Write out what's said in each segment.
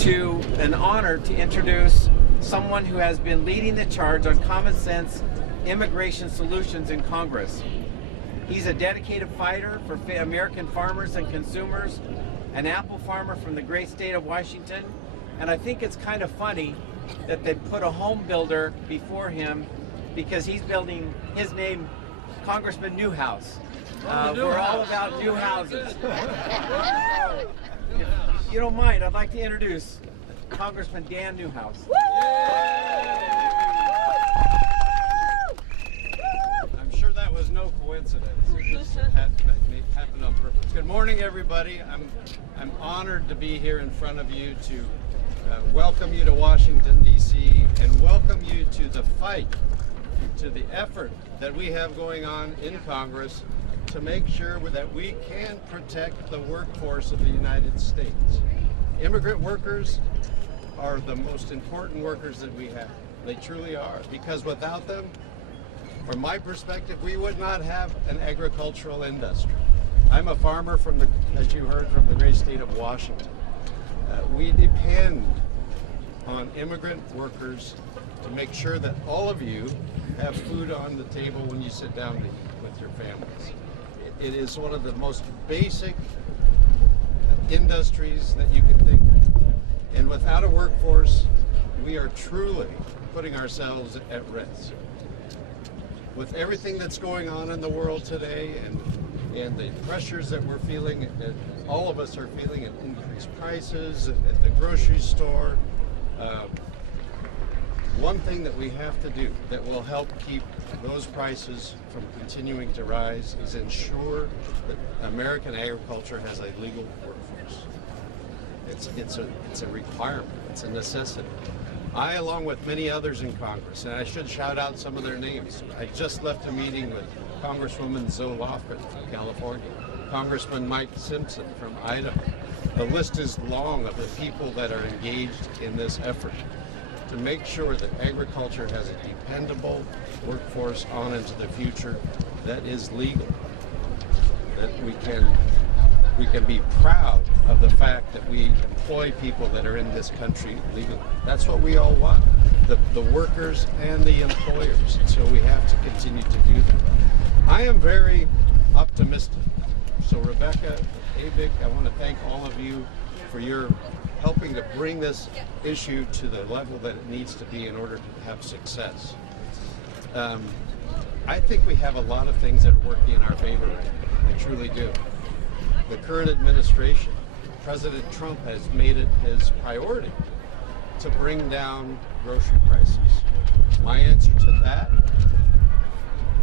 To an honor to introduce someone who has been leading the charge on common sense immigration solutions in Congress. He's a dedicated fighter for American farmers and consumers, an apple farmer from the great state of Washington, and I think it's kind of funny that they put a home builder before him because he's building his name, Congressman Newhouse. We're all about new houses. If you don't mind, I'd like to introduce Congressman Dan Newhouse. I'm sure that was no coincidence. It just happened on purpose. Good morning, everybody. I'm honored to be here in front of you to welcome you to Washington, D.C., and welcome you to the fight, to the effort that we have going on in Congress to make sure that we can protect the workforce of the United States. Immigrant workers are the most important workers that we have. They truly are, because without them, from my perspective, we would not have an agricultural industry. I'm a farmer from as you heard, from the great state of Washington. We depend on immigrant workers to make sure that all of you have food on the table when you sit down to eat with your families. It is one of the most basic industries that you can think of. And without a workforce, we are truly putting ourselves at risk. With everything that's going on in the world today and the pressures that we're feeling, and all of us are feeling, at increased prices at the grocery store, one thing that we have to do that will help keep those prices from continuing to rise is ensure that American agriculture has a legal workforce. It's a requirement. It's a necessity. I, along with many others in Congress, and I should shout out some of their names. I just left a meeting with Congresswoman Zoe Lofgren from California, Congressman Mike Simpson from Idaho. The list is long of the people that are engaged in this effort to make sure that agriculture has a dependable workforce on into the future that is legal, that we can be proud of the fact that we employ people that are in this country legally. That's what we all want, the workers and the employers. So we have to continue to do that. I am very optimistic. So Rebecca, Abig, I want to thank all of you for your helping to bring this issue to the level that it needs to be in order to have success. I think we have a lot of things that are working in our favor right now. I truly do. The current administration, President Trump, has made it his priority to bring down grocery prices. My answer to that,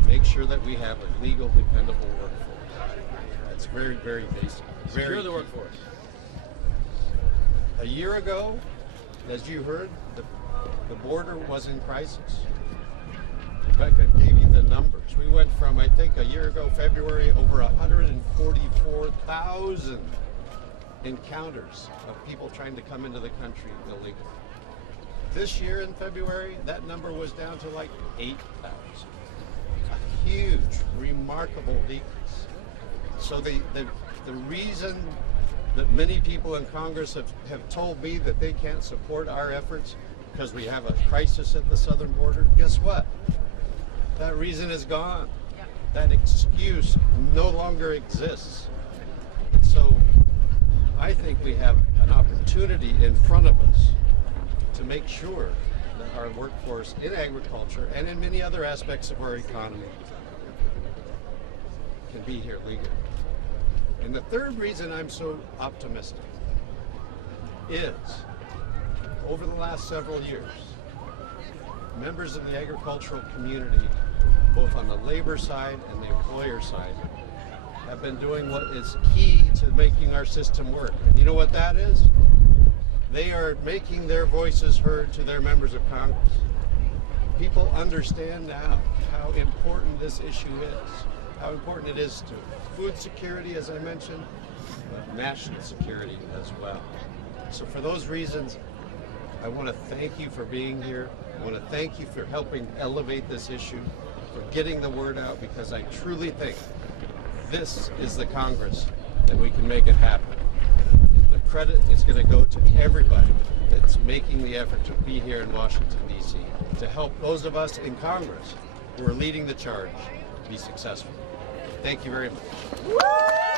make sure that we have a legal, dependable workforce. That's very, very basic. Secure the workforce. A year ago, as you heard, the border was in crisis. Rebecca gave you the numbers. We went from, I think, a year ago, February, over 144,000 encounters of people trying to come into the country illegally. This year in February, that number was down to like 8,000. A huge, remarkable decrease. So the reason that many people in Congress have told me that they can't support our efforts because we have a crisis at the southern border, guess what? That reason is gone. That excuse no longer exists. So I think we have an opportunity in front of us to make sure that our workforce in agriculture and in many other aspects of our economy can be here legally. And the third reason I'm so optimistic is, over the last several years, members of the agricultural community, both on the labor side and the employer side, have been doing what is key to making our system work. And you know what that is? They are making their voices heard to their members of Congress. People understand now how important this issue is, how important it is to food security, as I mentioned, but national security as well. So for those reasons, I want to thank you for being here. I want to thank you for helping elevate this issue, for getting the word out, because I truly think this is the Congress that we can make it happen. The credit is going to go to everybody that's making the effort to be here in Washington, D.C., to help those of us in Congress who are leading the charge be successful. Thank you very much.